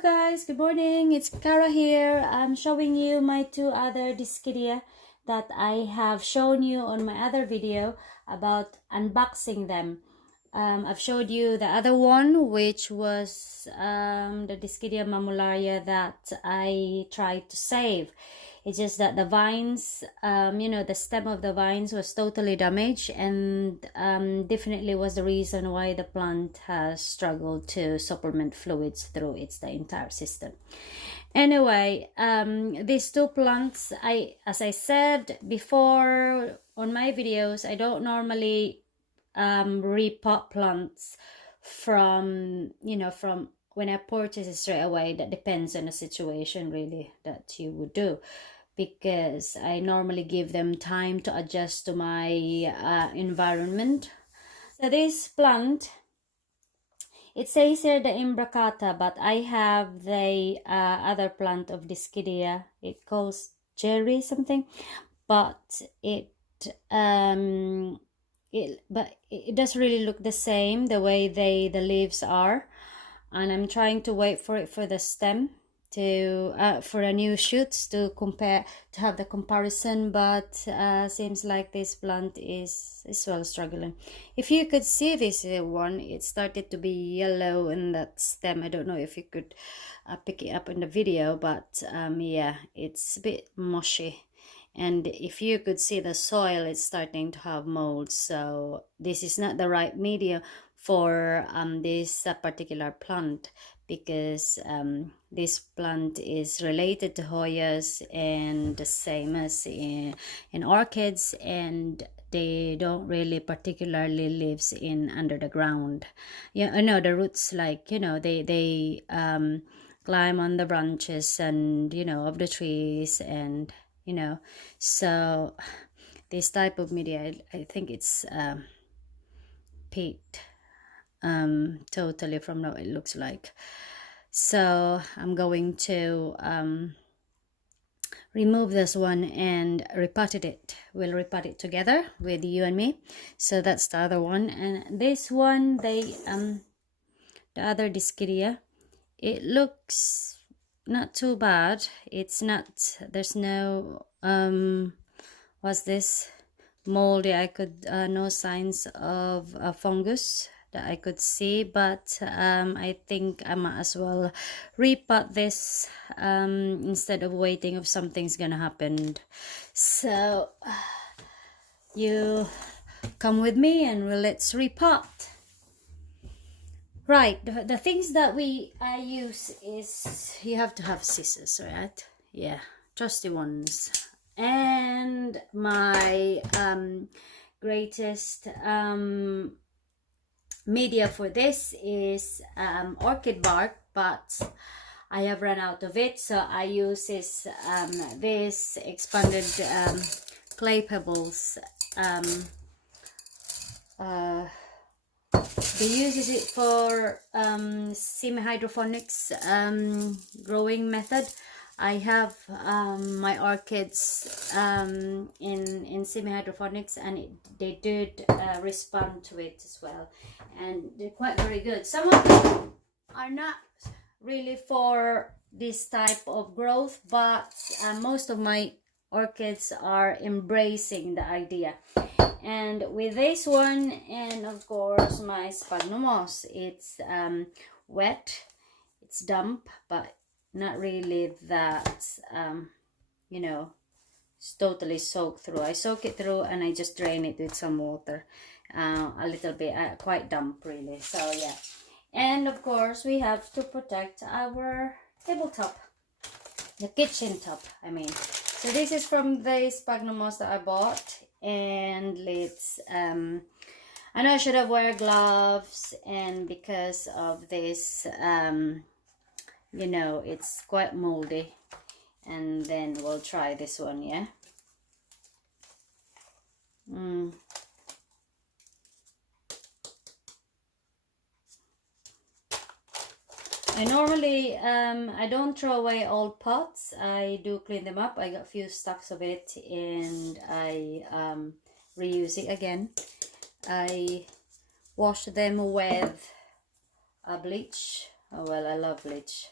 Hello guys, good morning. It's Cara here. I'm showing you my two other Dischidia that I have shown you on my other video about unboxing them. I've showed you the other one, which was the Dischidia nummularia that I tried to save. It's just that the vines, the stem of the vines was totally damaged, and definitely was the reason why the plant has struggled to supplement fluids through the entire system. Anyway, these two plants, as I said before on my videos, I don't normally repot plants from when I purchase it straight away. That depends on the situation really that you would do, because I normally give them time to adjust to my environment. So this plant, it says here the imbricata, but I have the other plant of Dischidia. It calls cherry something, but it does really look the same the way the leaves are, and I'm trying to wait for it for the stem to for a new shoots to compare, to have the comparison, but seems like this plant is well struggling. If you could see this one, it started to be yellow in that stem. I don't know if you could pick it up in the video, but yeah, it's a bit mushy. And if you could see the soil, it's starting to have mold. So this is not the right media for this particular plant, because this plant is related to Hoyas and the same as in orchids, and they don't really particularly lives in under the ground. Yeah, I know the roots, like they climb on the branches and of the trees, and so this type of media, I think it's peat totally from now it looks like. So I'm going to remove this one and repotted it. We'll repot it together with you and me. So that's the other one, and this one, the other Dischidia, it looks not too bad. It's not, there's no what's this, moldy. I could no signs of fungus that I could see, but I think I might as well repot this instead of waiting if something's gonna happen. So you come with me and let's repot. Right, the things that I use is, you have to have scissors, right? Yeah, trusty ones. And my greatest media for this is orchid bark, but I have run out of it, so I use this expanded clay pebbles. They uses it for semi-hydroponics growing method. I have my orchids in semi-hydroponics, and they did respond to it as well, and they're quite very good. Some of them are not really for this type of growth, but most of my orchids are embracing the idea. And with this one, and of course my sphagnum moss, it's wet, it's damp, but not really that it's totally soaked through. I soak it through and I just drain it with some water, a little bit, quite damp really. So yeah, and of course we have to protect our tabletop, the kitchen top I mean. So this is from the sphagnum moss that I bought, and let's I know I should have wear gloves, and because of this it's quite moldy. And then we'll try this one, yeah. I normally I don't throw away old pots. I do clean them up. I got a few stacks of it, and I reuse it again. I wash them with bleach. Oh well, I love bleach.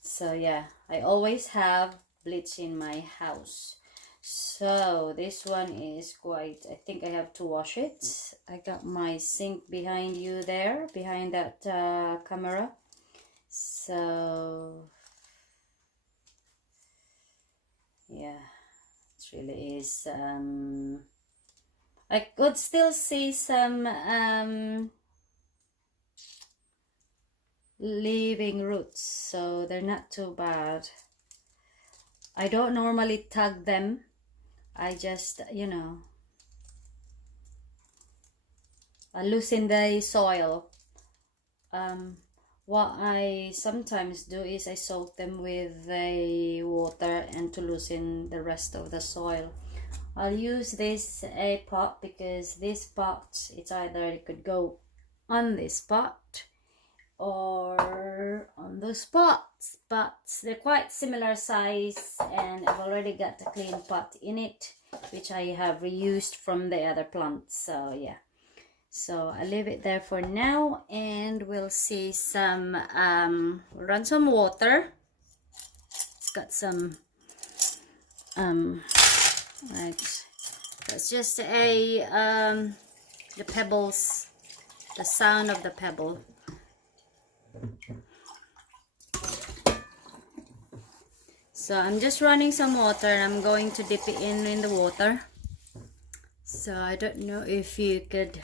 So yeah, I always have bleach in my house. So this one is quite, I think I have to wash it. I got my sink behind you there, behind that camera. So yeah, it really is. I could still see some leaving roots, so they're not too bad. I don't normally tug them. I just, you know, loosen the soil. What I sometimes do is I soak them with the water and to loosen the rest of the soil. I'll use this a pot because this pot, it's either it could go on this pot or on those pots, but they're quite similar size, and I've already got a clean pot in it which I have reused from the other plants. So yeah, so I leave it there for now, and we'll see some run some water. It's got some right, that's just a the pebbles, the sound of the pebble. So I'm just running some water and I'm going to dip it in the water. So I don't know if you could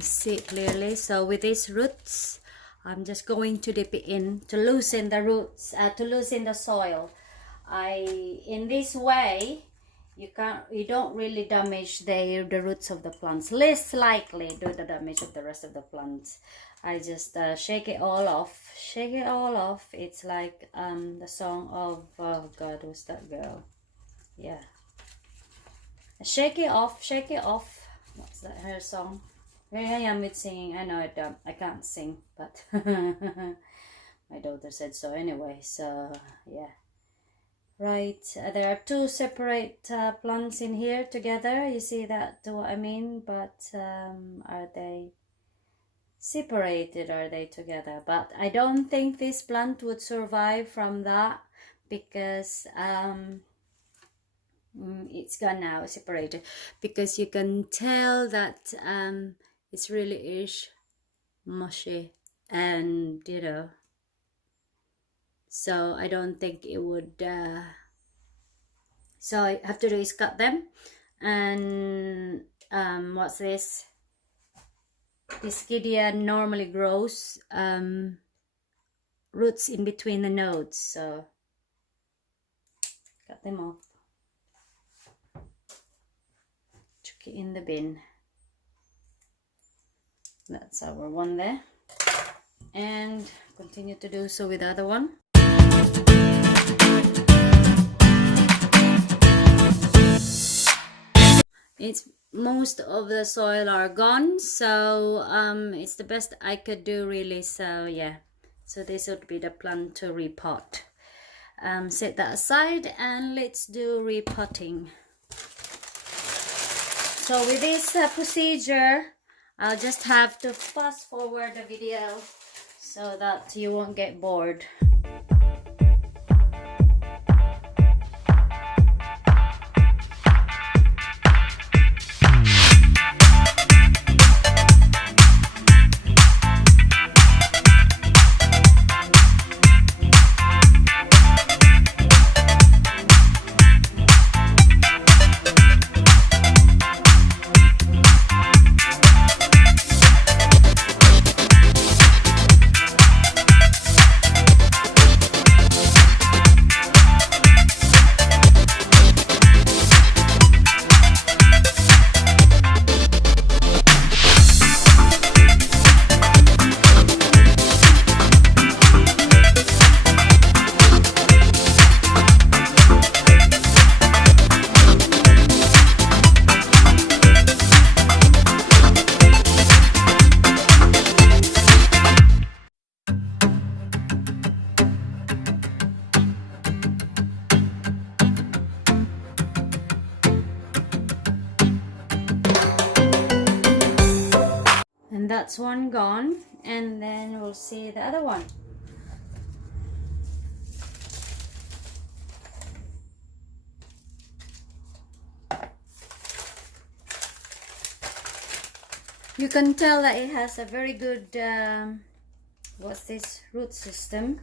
see it clearly. So with these roots, I'm just going to dip it in to loosen the roots, to loosen the soil. In this way, you don't really damage the roots of the plants. Less likely do the damage of the rest of the plants. I just shake it all off. Shake it all off. It's like the song of God, who's that girl? Yeah. Shake it off, shake it off. What's that, her song? Here I am with singing. I know I can't sing, but my daughter said so anyway. So yeah, right. There are two separate plants in here together. You see that? What I mean? But are they separated? Are they together? But I don't think this plant would survive from that because it's gone now, separated, because you can tell that it's really mushy, and you know, so I don't think it would so I have to do is cut them. And what's this? Dischidia normally grows roots in between the nodes, so cut them off. Chuck it in the bin. That's our one there, and continue to do so with the other one. It's most of the soil are gone, so it's the best I could do really. So yeah, so this would be the plant to repot. Set that aside and let's do repotting. So with this procedure, I'll just have to fast forward the video so that you won't get bored. That's one gone, and then we'll see the other one. You can tell that it has a very good what's this, root system.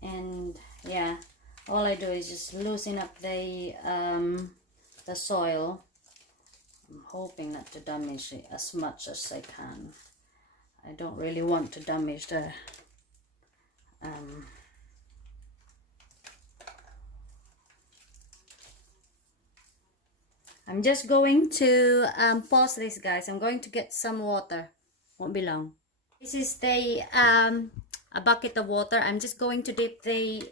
And yeah, all I do is just loosen up the soil. I'm hoping not to damage it as much as I can. I don't really want to damage the I'm just going to pause this, guys. I'm going to get some water. Won't be long. This is the a bucket of water. I'm just going to dip the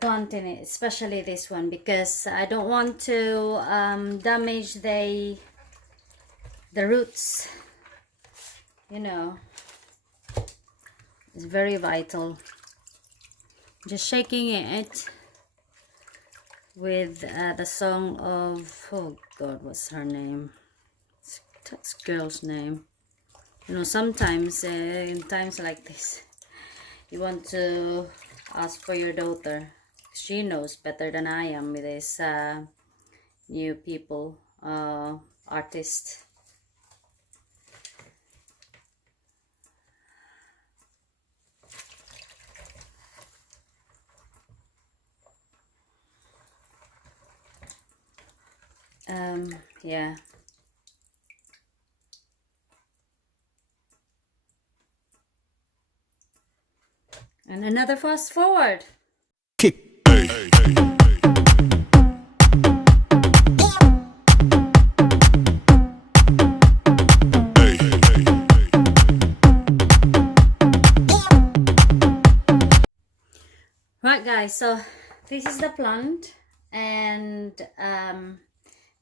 plant in it, especially this one, because I don't want to damage the roots. You know, it's very vital. Just shaking it with the song of, oh God, what's her name? That's girl's name. You know, sometimes in times like this, you want to ask for your daughter. She knows better than I am with this new people, artist. Yeah. And another fast forward. Kick. Right, guys, so this is the plant, and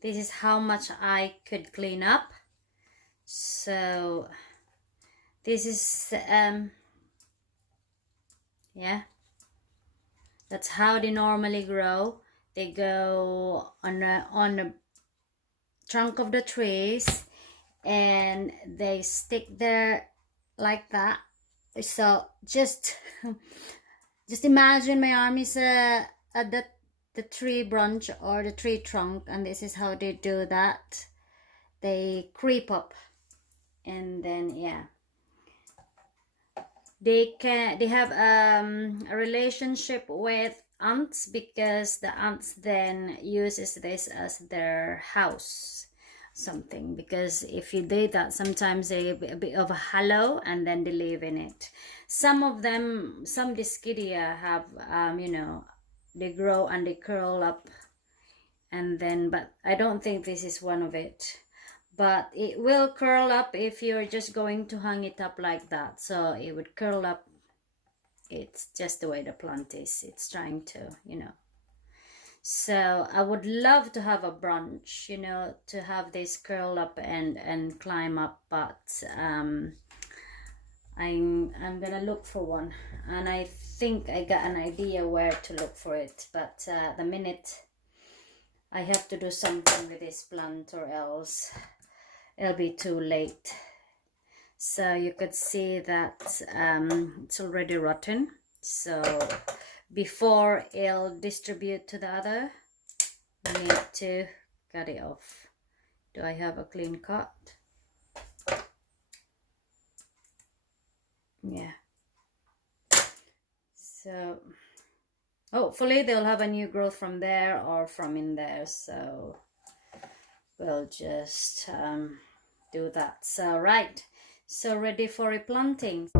this is how much I could clean up. So this is yeah, that's how they normally grow. They go on the trunk of the trees, and they stick there like that. So just imagine my arm is at the tree branch or the tree trunk, and this is how they do that. They creep up, and then yeah, they have a relationship with ants, because the ants then uses this as their house something, because if you do that, sometimes they a bit of a hollow and then they live in it. Some of them, some Dischidia have you know, they grow and they curl up, and then, but I don't think this is one of it. But it will curl up if you're just going to hang it up like that. So it would curl up. It's just the way the plant is. It's trying to, you know. So I would love to have a branch, you know, to have this curl up and climb up. But I'm gonna look for one, and I think I got an idea where to look for it. But the minute I have to do something with this plant, or else it'll be too late. So you could see that it's already rotten. So before it'll distribute to the other, we need to cut it off. Do I have a clean cut? Yeah. So hopefully they'll have a new growth from there or from in there. So we'll just do that. So right, so ready for replanting.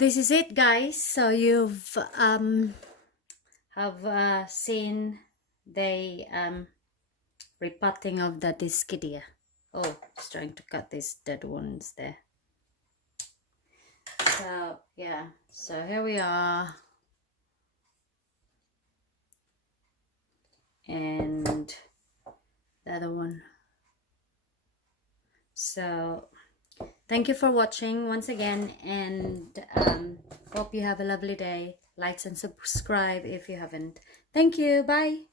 this is it, guys. So you've have seen the repotting of the Dischidia. Oh, just trying to cut these dead ones there. So yeah, so here we are, and the other one. So thank you for watching once again, and hope you have a lovely day. Like and subscribe if you haven't. Thank you. Bye.